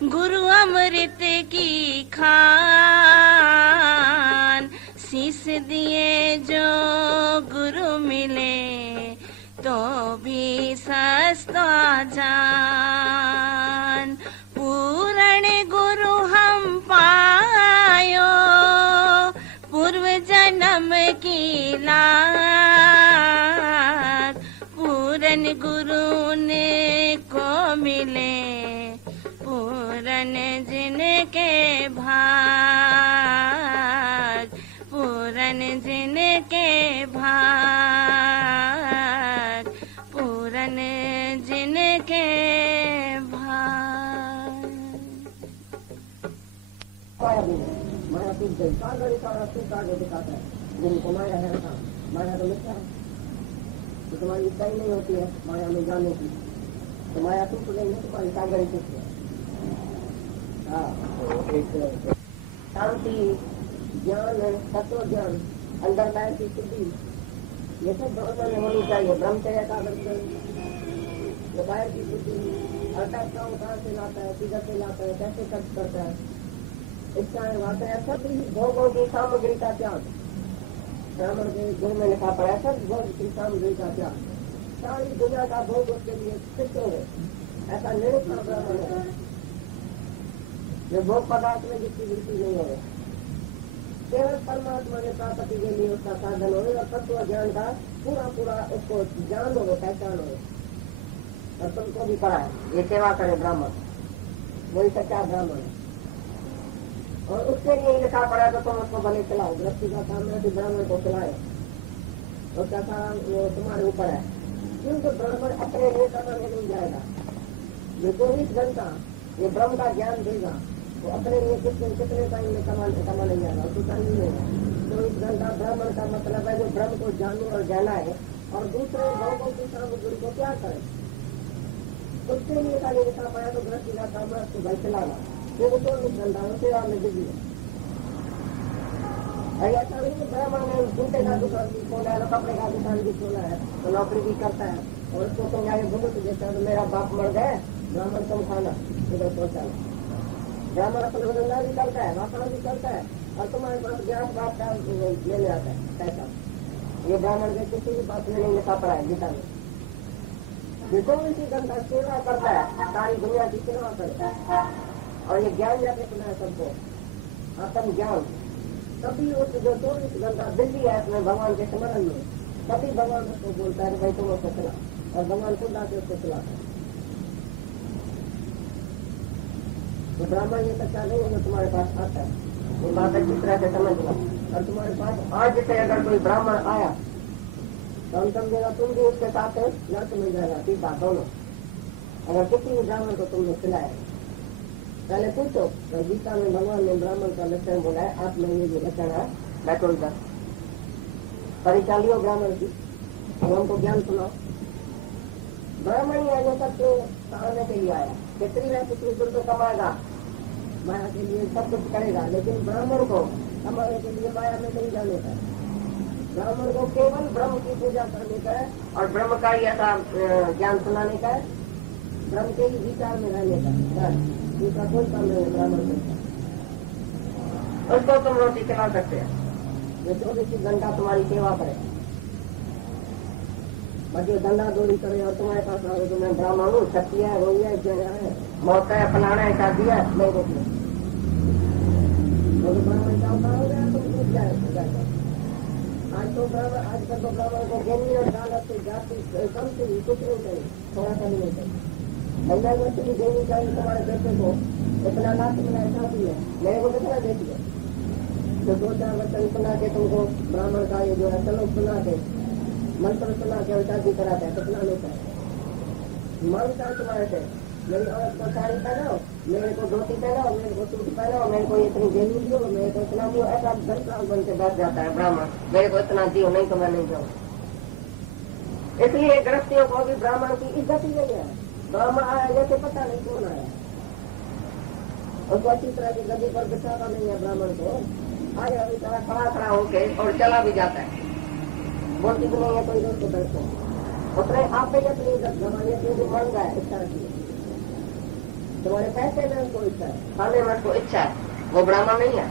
गुरु अमृत की खान। शीस दिए जो गुरु मिले, तो भी सस्ता जान। पूर्ण गुरु हम पायो, पूर्व जन्म की लाज। पूरन गुरु ने को मिले, पूरन जिनके भाग। पूरन जिनके भाग, पूरन जिनके भाग। माया टूट गई, सागर सारा टूट आगे दिखाता है। जिनको माया है ना, माया तो मिथ्या है, तो तुम्हारी इच्छा ही नहीं होती है माया में जाने की, तो माया टूट गई है, तुम्हारी सागर ही टूट गई। शांति, ज्ञान, तत्व ज्ञान, अंदर लाए की सिद्धि, ये सब दोनों में होनी चाहिए। ब्रह्मचर्य का जो बाहर की सिद्धि, अर्थात कहाँ से लाता है, किधर से लाता है, कैसे खर्च करता है, इच्छाएं वाते हैं, सब भोगों की सामग्री का त्याग। ब्राह्मण के गुण में लिखा पड़ा है, सब भोग की सामग्री का त्याग। सारी दुनिया का भोग उसके लिए सिद्ध है। ऐसा निरुपमा ब्राह्मण है जो भोग पदार्थ में जिसकी वृत्ति नहीं हो, केवल परमात्मा के प्राप्ति के लिए उसका साधन हो और तत्व ज्ञान का पूरा पूरा उसको ज्ञान हो, पहचान हो। और तुमको भी पड़ा है ये सेवा करे ब्राह्मण, वही सच्चा ब्राह्मण है। और उसके लिए लिखा पड़ा है तो तुम उसको भले चलाओ। गृहस्थी का काम है कि ब्राह्मण को चलाए, उसका सारा तुम्हारे ऊपर है। क्योंकि ब्राह्मण अपने लिए कमाने नहीं जाएगा। जो 24 घंटा ये ब्रह्म का ज्ञान देगा, वो अपने लिए कितने टाइम में कमा नहीं जाएगा, उसको टाइम नहीं होगा। 24 घंटा ब्राह्मण का मतलब है जो ब्रह्म को जाने और जानाए और दूसरे लोगों की सामग्री को क्या करे, उसके लिए खाली लिखा पाया। तो गृहस्थी का काम है उसको भाई चलाना, वो 24 घंटा सेवा में बिजी है। ऐसा नहीं ब्राह्मण ने जूते का दुकान भी खोला है, कपड़े का दुकान भी खोला है, तो नौकरी भी करता है और उसको समझाए भूगत देता है तो मेरा बाप मर गए, ब्राह्मण तुम खाना उधर पहुंचाना। ब्राह्मण अपना धंधा भी करता है, वापस भी करता है और तुम्हारे पास ज्ञान बात का लेने आता है पैसा। ये ब्राह्मण के किसी भी बात में नहीं लिखा पड़ा है गीता में। देखो इसी घंटा सेवा करता है, सारी दुनिया की सेवा करता है। और ये ज्ञान जाके सुना है सबको, आत्म ज्ञान। तभी उस जो 24 घंटा बिल्ली है इसमें भगवान के स्मरण में, तभी भगवान उसको बोलता है भाई तुम उसको चला, और भगवान खुद आके उसको चलाता है। तो ब्राह्मण ये सच्चा नहीं है जो तुम्हारे पास आता है, ये बात अच्छी तरह से समझ लो। और तुम्हारे पास आज से अगर कोई ब्राह्मण आया तो हम समझेगा तुम भी उसके साथ नर्क मिल जाएगा, सीधा दोनों। अगर किसी भी ब्राह्मण को तुमने खिलाया, पहले पूछो तो गीता में भगवान ने ब्राह्मण का लक्षण बोला है, आप में ये जो लक्षण है बैठो इधर, परिचालियो ब्राह्मण की, अब हमको ज्ञान सुनाओ। ब्राह्मण ही है जो सबको सहारने के लिए आया, पितरी है पितरी कुल तो कमाएगा, माया के लिए सब कुछ करेगा, लेकिन ब्राह्मण को कमाने के लिए माया में नहीं जाने का। ब्राह्मण को केवल ब्रह्म की पूजा करने का है और ब्रह्म का ही ऐसा ज्ञान सुनाने का है, ब्रह्म के ही विचार में रहने का है। इसका कोई काम नहीं है ब्राह्मण को। उसको तुम रोटी खिला सकते हैं जो 24 घंटा तुम्हारी सेवा करे, बाकी धंधा दौड़ी करे और तुम्हारे पास आओ तो मैं ब्राह्मण हूँ, शक्ति है, वो है, मौत है, फलाना है, शादी है, नहीं रोटी। ब्राह्मण चाहता हो गया तुम टूट जाए। आज तो ब्राह्मण, आजकल तो ब्राह्मण को ज्ञानी और दानत से जाति कम से कुछ नहीं चाहिए, थोड़ा सा भी नहीं चाहिए। गंगा मछली देनी चाहिए तुम्हारे बेटे को, इतना लाख मिला ऐसा भी है, मेरे को कितना दे दिया। तो 2-4 वचन सुना के तुमको ब्राह्मण का ये जो है चलो सुना के मंत्र सुना के शादी कराता है, कितना लेता है। मांगता है तुम्हारे से मेरी औरत को साड़ी पहनाओ, मेरे को धोती पहनाओ, मेरे को सूट पहनाओ, मेरे को इतनी देनी दियो, मेरे को इतना दियो, ऐसा घंटा बन के बैठ जाता है ब्राह्मण, मेरे को इतना दियो नहीं तो मैं नहीं जाऊँ। इसलिए गृहस्थियों को भी ब्राह्मण की इज्जत ही नहीं है। ब्राह्मण आया जैसे पता नहीं कौन आया, उसको अच्छी तरह की गद्दी पर बिठाता नहीं है ब्राह्मण को, आगे अभी तरह खड़ा खड़ा होके और चला भी जाता है, बोलती भी नहीं है कोई दोस्त को बैठो, उसने आप पे अपनी इज्जत जमाने की जो मन गया इच्छा रखी, तुम्हारे पैसे में उनको इच्छा है, खाने में उसको इच्छा है, वो ब्राह्मण नहीं है।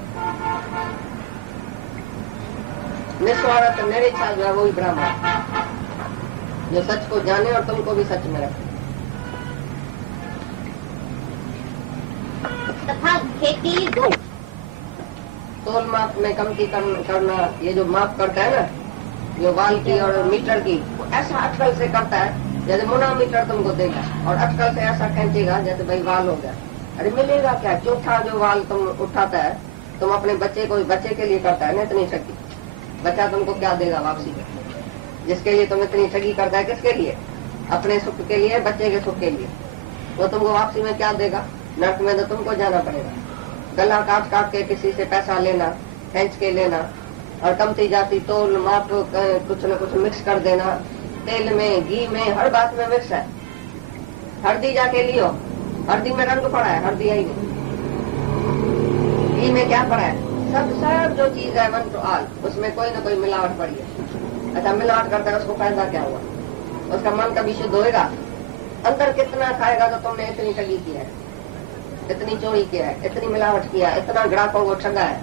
निस्वार्थ निरीक्षा जो है वही ब्राह्मण, जो सच को जाने और तुमको भी सच में रखे। तथा खेती दो तोल माप में कमती करना, ये जो माप करता है ना, जो वाल की और मीटर की, ऐसा अटकल से करता है जैसे मुना मीटर तुमको देगा, और अटकल से ऐसा खींचेगा जैसे भाई वाल हो गया। अरे मिलेगा क्या? चौथा जो वाल तुम उठाता है, तुम अपने बच्चे के लिए करता है ना इतनी ठगी, बच्चा तुमको क्या देगा वापसी में? जिसके लिए तुम इतनी ठगी करता है, किसके लिए? अपने सुख के लिए, बच्चे के सुख के लिए। वो तुमको वापसी में क्या देगा? नर्क में तो तुमको जाना पड़ेगा, गला काट काट के किसी से पैसा लेना, खींच के लेना, और कमती जाती तोल माप कुछ न कुछ मिक्स कर देना, तेल में, घी में, हर बात में मिक्स है। हल्दी जाके लियो, हल्दी में रंग पड़ा है, हल्दी आई नहीं। घी में क्या पड़ा है? सब जो चीज है वन टू ऑल, उसमें कोई न कोई मिलावट पड़ी है। अच्छा, मिलावट करता है, उसको फायदा क्या हुआ? उसका मन कभी शुद्ध होएगा? अंदर कितना खाएगा तो तुमने इतनी ठगी की है, इतनी चोरी किया है, इतनी मिलावट किया है, इतना ग्राहकों को ठगा है,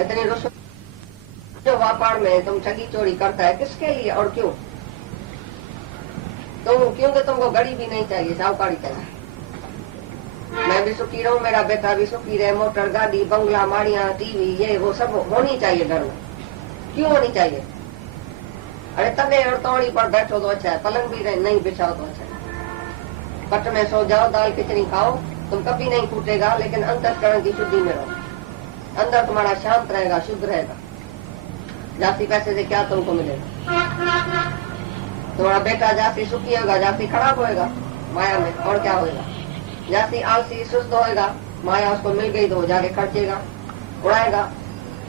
इतनी रुष्वत। जो व्यापार में तुम ठगी चोरी करता है, किसके लिए और क्यों? क्योंकि तुमको गड़ी भी नहीं चाहिए, साहूकारी चाहिए। मैं भी सुखी रहूं, मेरा बेटा भी सुखी रहे, मोटर, गाड़ी, बंगला, माड़ियां, टीवी, ये वो सब होनी चाहिए घर में। क्यों होनी चाहिए? अरे तवे और तौड़ी पर बैठो तो अच्छा है, पलंग भी नहीं बिछाओ तो अच्छा है, पट में सो जाओ, दाल खिचड़ी खाओ, तुम कभी नहीं फूटेगा, लेकिन अंतःकरण की शुद्धि में रहो। अंदर तुम्हारा शांत रहेगा, शुद्ध रहेगा। जाती पैसे से क्या तुमको मिलेगा? तुम्हारा बेटा जाती सुखी होगा, जाती खराब होएगा माया में, और क्या होएगा? जाती आलसी सुस्त होएगा, माया उसको मिल गई तो जाके खर्चेगा, उड़ाएगा,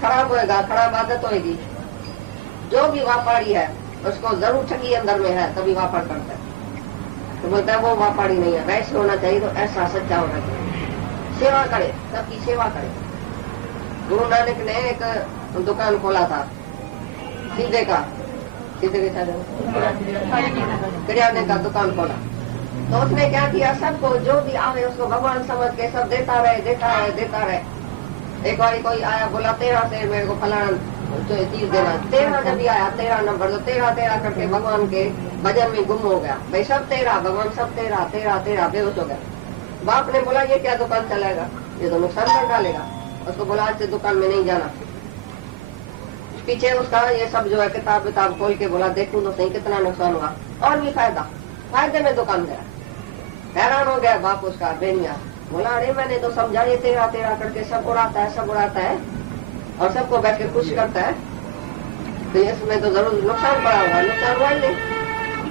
खराब होएगा, खराब आदत होएगी। जो भी व्यापारी है उसको जरूर ठगी अंदर में है, तभी व्यापार करता है। तो बोलता है वो व्यापारी नहीं है, वैसे होना चाहिए, तो ऐसा सच्चा होना चाहिए, सेवा करे, सबकी सेवा करे। गुरु नानक ने एक दुकान खोला था, सीधे के किराने का दुकान खोला। तो उसने क्या किया, सबको जो भी आवे उसको भगवान समझ के सब देता रहे। एक बार कोई आया, बोला 13 से मेरे को फलाना चीज देना। 13 जब भी आया, 13 नंबर, तो 13 करके भगवान के भजन में गुम हो गया। भाई सब 13, भगवान सब 13 बेहोश हो गया। बाप ने बोला ये क्या दुकान चलाएगा, ये तो नुकसान कर डालेगा। उसको बोला आज से दुकान में नहीं जाना। पीछे उसका ये सब जो है किताब खोल के बोला देखूं तो सही कितना नुकसान हुआ, और भी फायदे में दुकान गया। हैरान हो गया बाप उसका बेनिया, बोला अरे मैंने तो समझा ये 13 करके सब उड़ाता है और सबको बैठ के खुश करता है, तो इसमें तो जरूर नुकसान पड़ा होगा। नुकसान हुआ ही नहीं,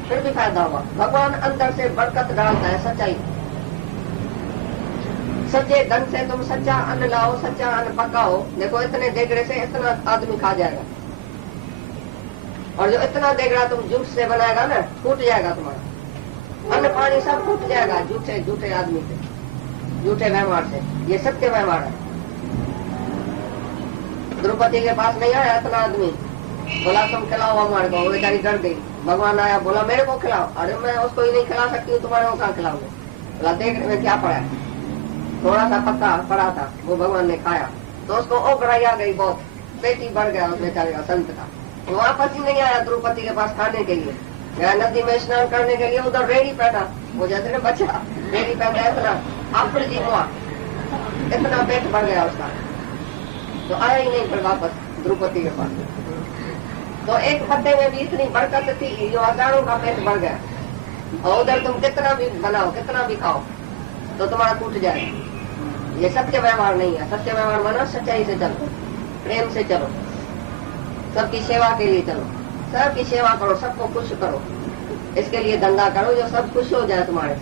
फिर भी फायदा हुआ। भगवान अंदर से बरकत डालता है, सच्चाई। सच्चे ढंग से तुम सच्चा अन्न लाओ, सच्चा अन्न पकाओ। देखो इतने देगड़े से इतना आदमी खा जाएगा, और जो इतना देगड़ा तुम जूठ से बनाएगा ना, फूट जाएगा तुम्हारा अन्न पानी, सब फूट जाएगा झूठे आदमी से, झूठे व्यवहार से। ये सत्य व्यवहार है। द्रौपदी के पास नहीं आया इतना आदमी, बोला तुम खिलाओ हमारे को, वो बेचारी डर गई। भगवान आया, बोला मेरे को खिलाओ। अरे मैं उसको ही नहीं खिला सकती हूँ, तुम्हारे को कहाँ खिलाऊंगा? बोला देखने में क्या पड़ा है, थोड़ा सा पत्ता पड़ा था, वो भगवान ने खाया तो उसको ओगराई आ गई बहुत, पेटी बढ़ गया उस बेचारे का, संत का। वो वापस ही नहीं आया द्रौपदी के पास खाने के लिए, गया नदी में स्नान करने के लिए, उधर रेडी पैदा, वो जैसे बच्चा रेडी पैदा, इतना आपड़ जी हुआ, इतना पेट भर गया उसका, तो आया ही नहीं फिर वापस द्रौपदी के पास। तो एक पत्ते में भी इतनी बरकत थी, जो हजारों का पेट भर गया। और उधर तुम कितना भी बनाओ, कितना भी खाओ, तो तुम्हारा टूट जाएगा। ये सत्य व्यवहार नहीं है। सत्य व्यवहार माना सच्चाई से चलो, प्रेम से चलो, सबकी सेवा के लिए चलो, सबकी सेवा करो, सबको खुश करो। इसके लिए धंधा करो जो सब खुश हो जाए, तुम्हारे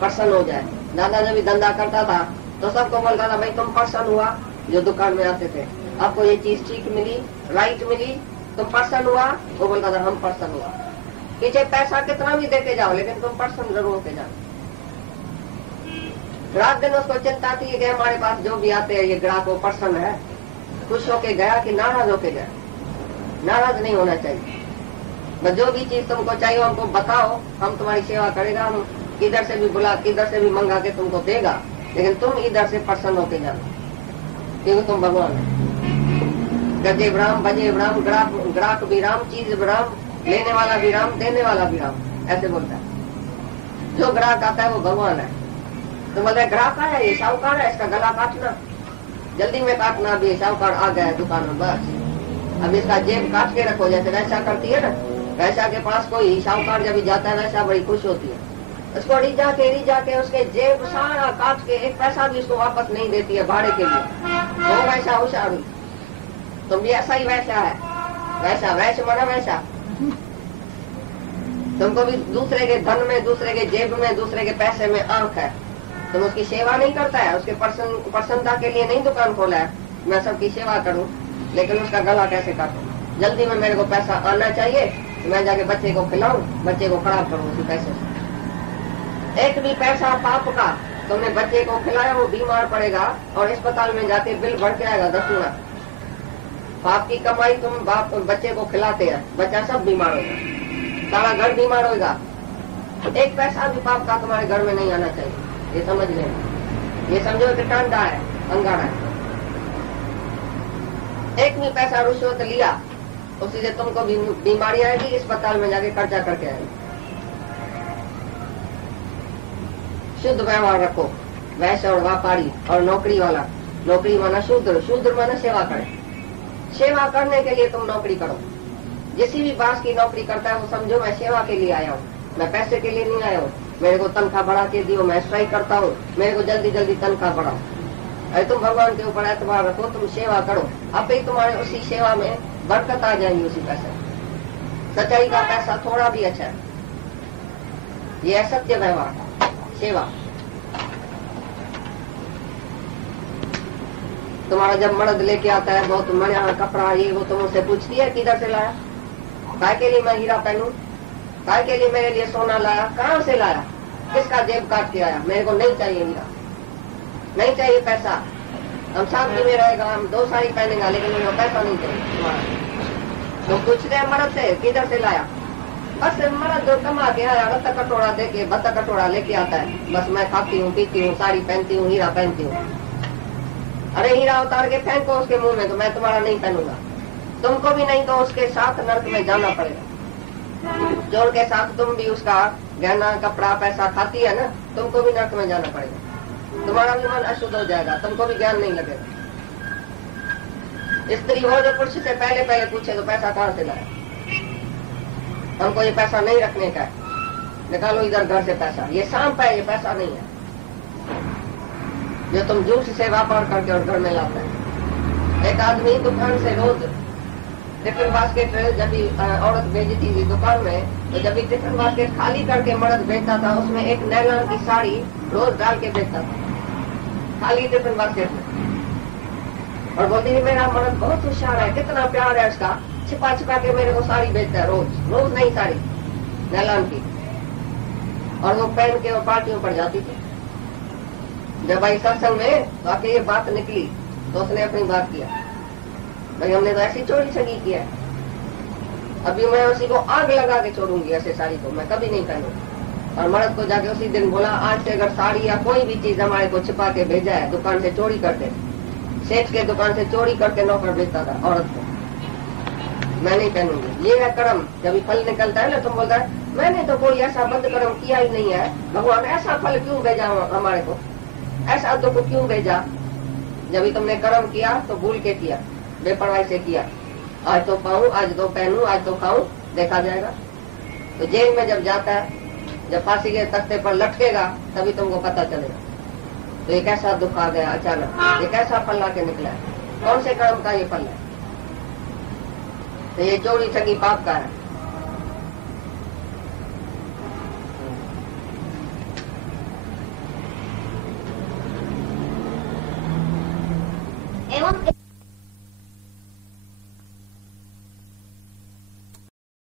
प्रसन्न हो जाए। दादा जब भी धंधा करता था तो सबको बोलता था भाई तुम प्रसन्न हुआ, जो दुकान में आते थे, आपको ये चीज ठीक मिली, राइट मिली, तुम प्रसन्न हुआ? वो बोलता था हम प्रसन्न हुआ। पीछे पैसा कितना भी देते जाओ, लेकिन तुम प्रसन्न जरूर होते जाओ। रात दिन उसको चिंता थी कि हमारे पास जो भी आते हैं ये ग्राहक को प्रसन्न है, खुश होके गया कि नाराज होके गया। नाराज नहीं होना चाहिए। बस जो भी चीज तुमको चाहिए हमको बताओ, हम तुम्हारी सेवा करेगा। हम किधर से भी बुला, किधर से भी मंगा के तुमको देगा, लेकिन तुम इधर से प्रसन्न होके जाना, क्योंकि तुम भगवान है। गजे राम, बजे राम, ग्राहक भी राम, चीज भी राम, लेने वाला भी राम, देने वाला भी राम, ऐसे बोलता है। जो ग्राहक आता है वो भगवान है। तो बोलते ग्राहक आया, ये साहूकार है, इसका गला काटना, जल्दी में काटना। अभी साहूकार आ गया है दुकान में, बस अब इसका जेब काट के रखो। जैसे वैसा करती है ना, वैसा के पास कोई साहूकार जब जाता है वैसा बड़ी खुश होती है। उसको रिझा के उसके जेब सारा काट के एक पैसा भी उसको वापस नहीं देती है भाड़े के लिए। वो वैसा होशियार हुई। तुम भी ऐसा ही वैसा है, वैसा वैसे माना वैसा। तुमको भी दूसरे के धन में, दूसरे के जेब में, दूसरे के पैसे में आंख है। तुम उसकी सेवा नहीं करता है, उसके प्रसन्नता के लिए नहीं दुकान खोला है, मैं सबकी सेवा करूं, लेकिन उसका गला कैसे काटूं। जल्दी में मेरे को पैसा आना चाहिए, मैं जाके बच्चे को खिलाऊं, बच्चे को खराब करूं उसी पैसे से। एक भी पैसा पाप का तुमने बच्चे को खिलाया, वो बीमार पड़ेगा और अस्पताल में जाके बिल बढ़ के आएगा 10 गुना। पाप की कमाई तुम बाप बच्चे को खिलाते हैं, बच्चा सब बीमार होगा, सारा घर बीमार होगा। एक पैसा भी पाप का तुम्हारे घर में नहीं आना चाहिए, ये समझ लेना। ये समझो कि टांडा है, अंगाड़ा है। एक भी पैसा रुश्वत लिया, उसी से तुमको भी बीमारी आएगी, अस्पताल में जाके खर्चा करके आएगी। शुद्ध व्यवहार रखो, वैश्य और व्यापारी और नौकरी वाला। नौकरी माना शूद्र, शूद्र माना सेवा करे। सेवा करने के लिए तुम नौकरी करो। जिसी भी बास की नौकरी करता है वो समझो मैं सेवा के लिए आया हूँ, मैं पैसे के लिए नहीं आया हूँ। मेरे को तनख्वाह बढ़ा के दियो, मैं स्ट्राइक करता हूँ, मेरे को जल्दी जल्दी तनख्वाह बढ़ाओ। अरे तुम भगवान के ऊपर एतबार रखो, तुम सेवा करो, अब ही तुम्हारे उसी सेवा में बरकत आ जाएगी उसी पैसे। सच्चाई का पैसा थोड़ा भी अच्छा है, ये है सत्य व्यवहार, सेवा। तुम्हारा जब मर्द लेके आता है बहुत बढ़िया कपड़ा ये वो, तुम उससे पूछती है किधर से लाया, काय के लिए मैं हीरा पहनूं, काय के लिए मेरे लिए सोना लाया, कहाँ से लाया, किसका जेब काट के आया। मेरे को नहीं चाहिए हीरा, नहीं चाहिए पैसा। हम शादी में रहेगा, हम 2 साड़ी पहनेगा, लेकिन मेरे को पैसा नहीं चाहिए तुम्हारा। तो पूछते हैं मर्द से किधर से लाया, बस मर्द कमा के आया, बत्ता कटोरा दे के बत्ता कटोरा लेके आता है, बस मैं खाती हूँ, पीती हूँ, साड़ी पहनती हूँ, हीरा पहनती हूँ। अरे हीरा उतार के फेंको उसके मुंह में, तो मैं तुम्हारा नहीं पहनूंगा। तुमको भी नहीं तो उसके साथ नर्क में जाना पड़ेगा। चोर के साथ तुम भी उसका गहना कपड़ा पैसा खाती है ना, तुमको भी नर्क में जाना पड़ेगा। तुम्हारा भी मन अशुद्ध हो जाएगा, तुमको भी ज्ञान नहीं लगेगा। स्त्री हो जो पुरुष से पहले पहले पूछे तो पैसा कहाँ से लाया, हमको ये पैसा नहीं रखने का है, निकालो इधर घर से पैसा, ये सांप है, ये पैसा नहीं है जो तुम जूस से व्यापार करके और घर में लाता है। एक आदमी दुकान से रोज टिफिन बास्केट, जब भी औरत भेजती थी दुकान में, तो जब भी टिफिन बास्केट खाली करके मर्द बेचता था, उसमें एक नैलॉन की साड़ी रोज डाल के बेचता था खाली टिफिन बास्केट में। और बोलती थी मेरा मर्द बहुत होशियार है, कितना प्यार है उसका, छिपा छिपा के मेरे को साड़ी बेचता है, रोज रोज नई साड़ी नैलॉन की, और वो पहन के वो पार्टियों पर जाती थी। जब आई सत्संग में तो आके ये बात निकली, तो उसने अपनी बात किया, भाई हमने तो ऐसी चोरी छगी किया है, अभी मैं उसी को आग लगा के छोड़ूंगी, ऐसे साड़ी को मैं कभी नहीं पहनूंगी। और मर्द को जाके उसी दिन बोला, आज से अगर साड़ी या कोई भी चीज हमारे को छिपा के भेजा है, दुकान से चोरी करते, सेठ के दुकान से चोरी करके नौकर बेचता था औरत को, मैं नहीं पहनूंगी। ये है कर्म। जब फल निकलता है ना, तुम बोलता है मैंने तो कोई ऐसा बद कर्म किया ही नहीं है, भगवान ऐसा फल क्यों भेजा हमारे को, ऐसा दुख क्यों भेजा। जब भी तुमने कर्म किया तो भूल के किया, बेपरवाही से किया, आज तो पाऊं, आज तो पहनूं, आज तो खाऊं, देखा जाएगा। तो जेल में जब जाता है, जब फांसी के तख्ते पर लटकेगा, तभी तुमको पता चलेगा तो ये कैसा दुख आ गया अचानक, ये कैसा फल आके निकला है, कौन से कर्म का ये फल है। तो ये चोरी ठगी पाप का है। एवं